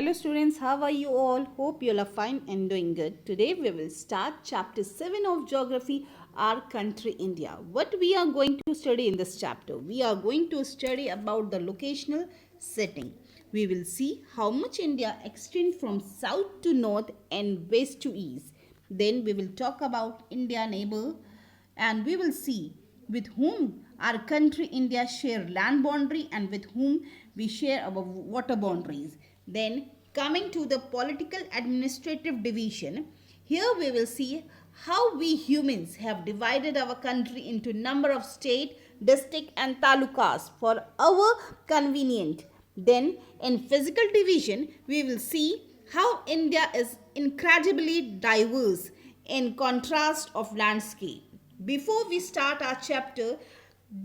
Hello students, how are you all? Hope you all are fine and doing good. Today we will start chapter 7 of geography, our country India. What we are going to study in this chapter? We are going to study about the locational setting. We will see how much India extends from south to north and west to east. Then we will talk about India neighbor and we will see with whom our country India share land boundary and with whom we share our water boundaries. Then coming to the political administrative division, here we will see how we humans have divided our country into number of state, district and talukas for our convenient. Then in physical division, we will see how India is incredibly diverse in contrast of landscape. Before we start our chapter,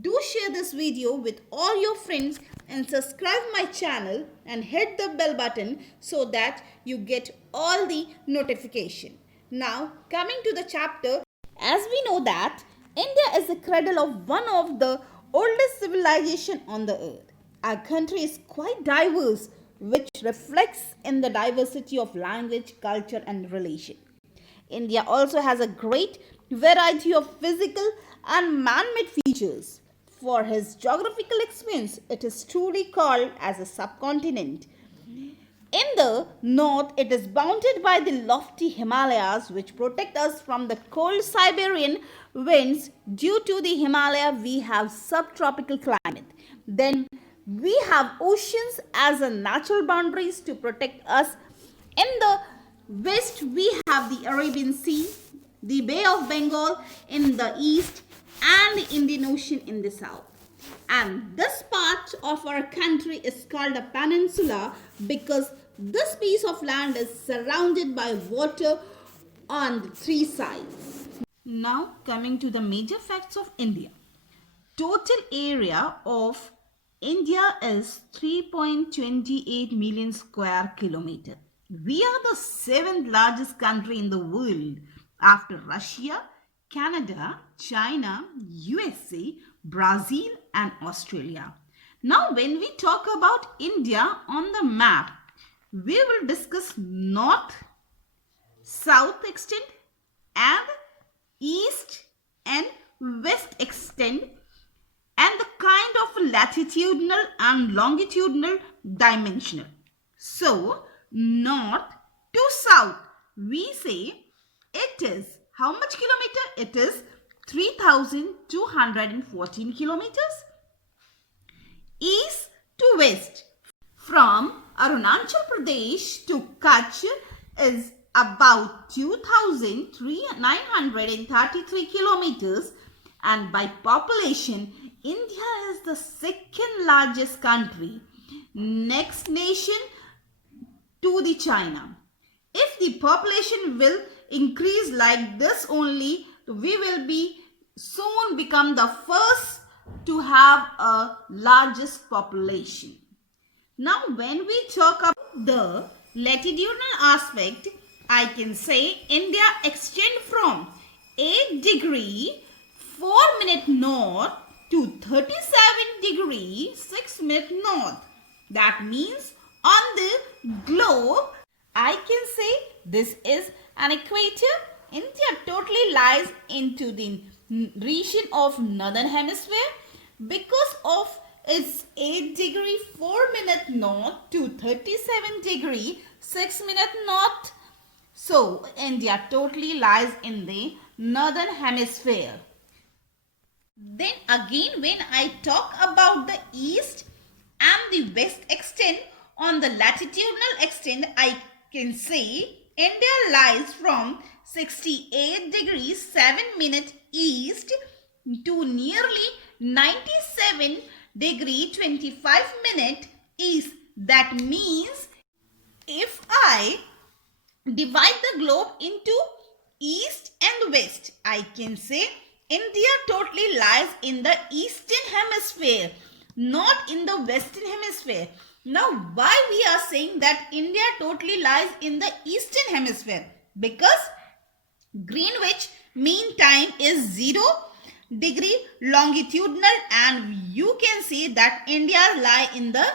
do share this video with all your friends and subscribe my channel and hit the bell button so that you get all the notification. Now coming to the chapter, as we know that India is the cradle of one of the oldest civilization on the earth. Our country is quite diverse, which reflects in the diversity of language, culture and relation. India also has a great variety of physical and man-made features. For his geographical experience, it is truly called as a subcontinent. In the north, it is bounded by the lofty Himalayas, which protect us from the cold Siberian winds. Due to the Himalaya, we have subtropical climate. Then we have oceans as a natural boundaries to protect us. In the west, we have the Arabian Sea, the Bay of Bengal in the east, and the Indian Ocean in the south. And this part of our country is called a peninsula because this piece of land is surrounded by water on three sides. Now coming to the major facts of India. Total area of India is 3.28 million square kilometer. We are the seventh largest country in the world after Russia, Canada, China, USA, Brazil and Australia. Now when we talk about India on the map, we will discuss north, south extent and east and west extent and the kind of latitudinal and longitudinal dimensional. So north to south, we say it is how much kilometer? It is 3,214 kilometers. East to west, from Arunachal Pradesh to Kutch is about 2,933 kilometers, and by population, India is the second largest country, next nation to the China. If the population will increase like this only, we will be soon become the first to have a largest population. Now when we talk about the latitudinal aspect, I can say India extends from 8 degree 4 minute north to 37 degree 6 minute north. That means on the globe, I can say this is an equator. India totally lies into the region of northern hemisphere because of its 8 degree 4 minute north to 37 degree 6 minute north. So India totally lies in the northern hemisphere. Then again when I talk about the east and the west extent, on the latitudinal extent I can say India lies from 68 degrees 7 minute east to nearly 97 degree 25 minute east. That means if I divide the globe into east and west, I can say India totally lies in the eastern hemisphere, not in the western hemisphere. Now why we are saying that India totally lies in the eastern hemisphere? Because Greenwich mean time is 0 degree longitudinal and you can see that India lie in the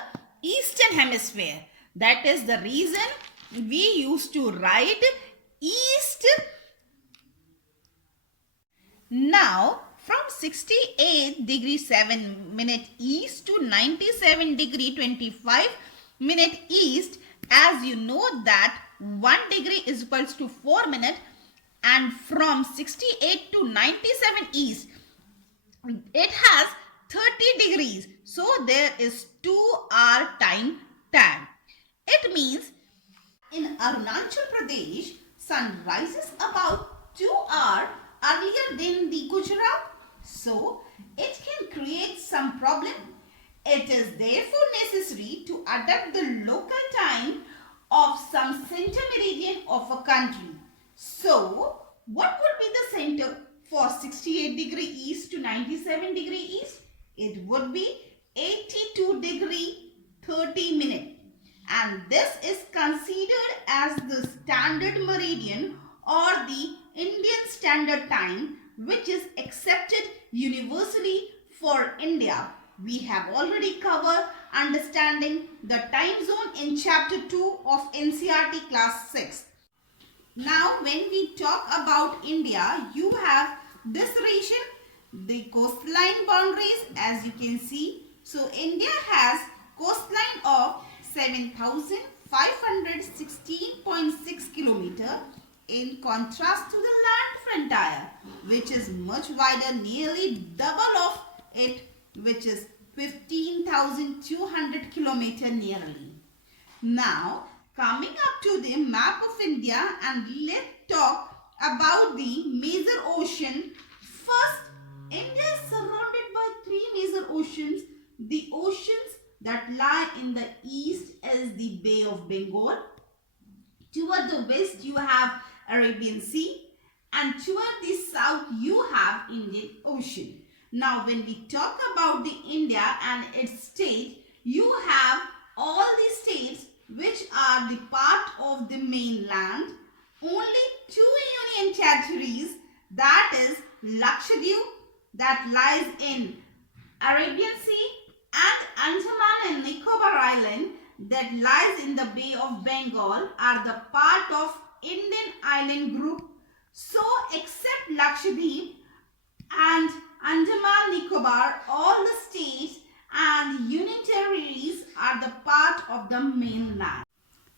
eastern hemisphere. That is the reason we used to write east. Now, from 68 degree 7 minute east to 97 degree 25 minute east, as you know that 1 degree is equals to 4 minutes, and from 68 to 97 east, it has 30 degrees. So there is 2 hour time tag. It means in Arunachal Pradesh, sun rises about 2 hours earlier than the Gujarat. So it can create some problem. It is therefore necessary to adapt the local time of some center meridian of a country. So what would be the center for 68 degree east to 97 degree east? It would be 82 degree 30 minute. And this is considered as the standard meridian or the Indian Standard Time, which is accepted universally for India. We have already covered understanding the time zone in chapter 2 of NCERT class 6. Now when we talk about India, you have this region, the coastline boundaries, as you can see. So India has coastline of 7,516.6 kilometer, in contrast to the land frontier, which is much wider, nearly double of it, which is 15,200 kilometer nearly. Now coming up to the map of India, and let's talk about the major ocean. First, India is surrounded by 3 major oceans. The oceans that lie in the east is the Bay of Bengal. Toward the west you have Arabian Sea, and toward the south you have Indian Ocean. Now when we talk about the India and its state, you have all the states which are the part of the mainland. Only 2 union territories, that is Lakshadweep, that lies in Arabian Sea, and Andaman and Nicobar Island, that lies in the Bay of Bengal, are the part of Indian island group. So except Lakshadweep and Andaman Nicobar, all the states and union territories are the part of the mainland.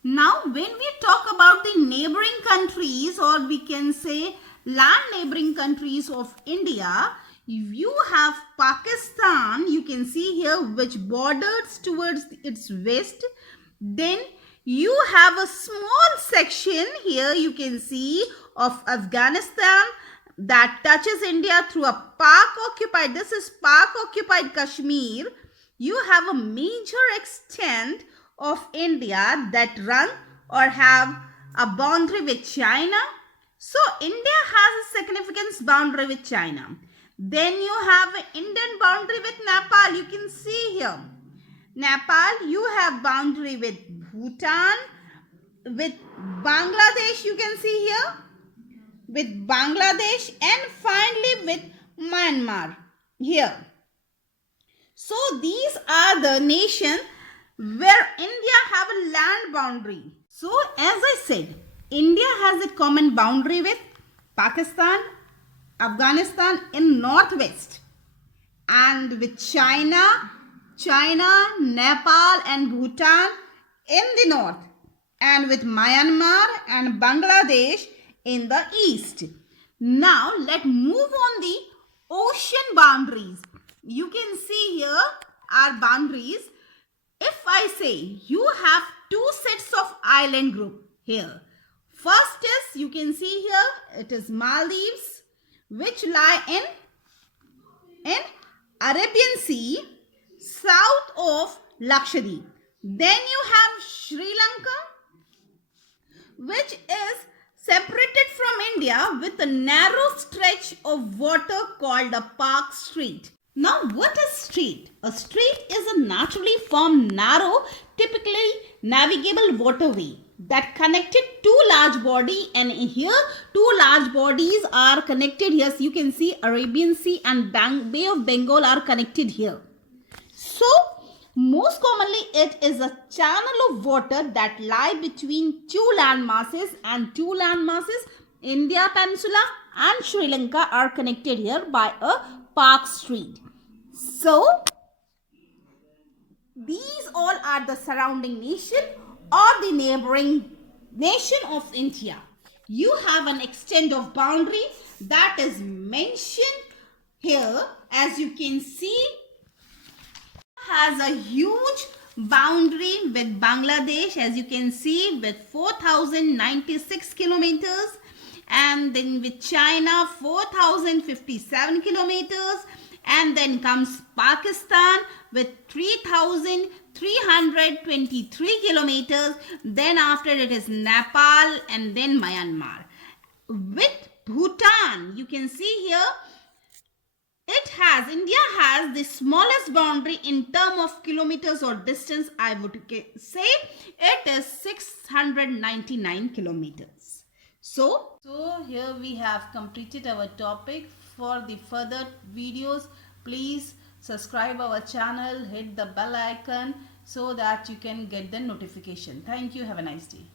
Now when we talk about the neighboring countries, or we can say land neighboring countries of India, you have Pakistan, you can see here, which borders towards its west. Then you have a small section here, you can see, of Afghanistan that touches India through a Pak occupied, this is Pak occupied Kashmir. You have a major extent of India that run or have a boundary with China. So India has a significant boundary with China. Then you have an Indian boundary with Nepal, you can see here. Nepal, you have boundary with Bhutan, with Bangladesh, you can see here, with Bangladesh, and finally with Myanmar here. So these are the nations where India have a land boundary. So as I said, India has a common boundary with Pakistan, Afghanistan in northwest, and with China, Nepal and Bhutan in the north, and with Myanmar and Bangladesh in the east. Now let's move on the ocean boundaries. You can see here our boundaries. If I say you have 2 sets of island group here. First is, you can see here, it is Maldives, which lie in Arabian Sea, south of Lakshadweep. Then you have Sri Lanka, which is separated from India with a narrow stretch of water called a Park Strait. Now what is strait? A strait is a naturally formed narrow, typically navigable waterway that connected 2 large bodies, and here 2 large bodies are connected here. So you can see Arabian Sea and Bay of Bengal are connected here. So Most commonly, it is a channel of water that lie between two land masses, and two land masses, India Peninsula and Sri Lanka, are connected here by a park street. So, these all are the surrounding nation or the neighboring nation of India. You have an extent of boundary that is mentioned here. As you can see, has a huge boundary with Bangladesh, as you can see, with 4096 kilometers, and then with China 4057 kilometers, and then comes Pakistan with 3323 kilometers. Then after it is Nepal, and then Myanmar. With Bhutan, you can see here, India has the smallest boundary in term of kilometers or distance. I would say it is 699 kilometers. So here we have completed our topic. For the further videos, please subscribe our channel, hit the bell icon so that you can get the notification. Thank you. Have a nice day.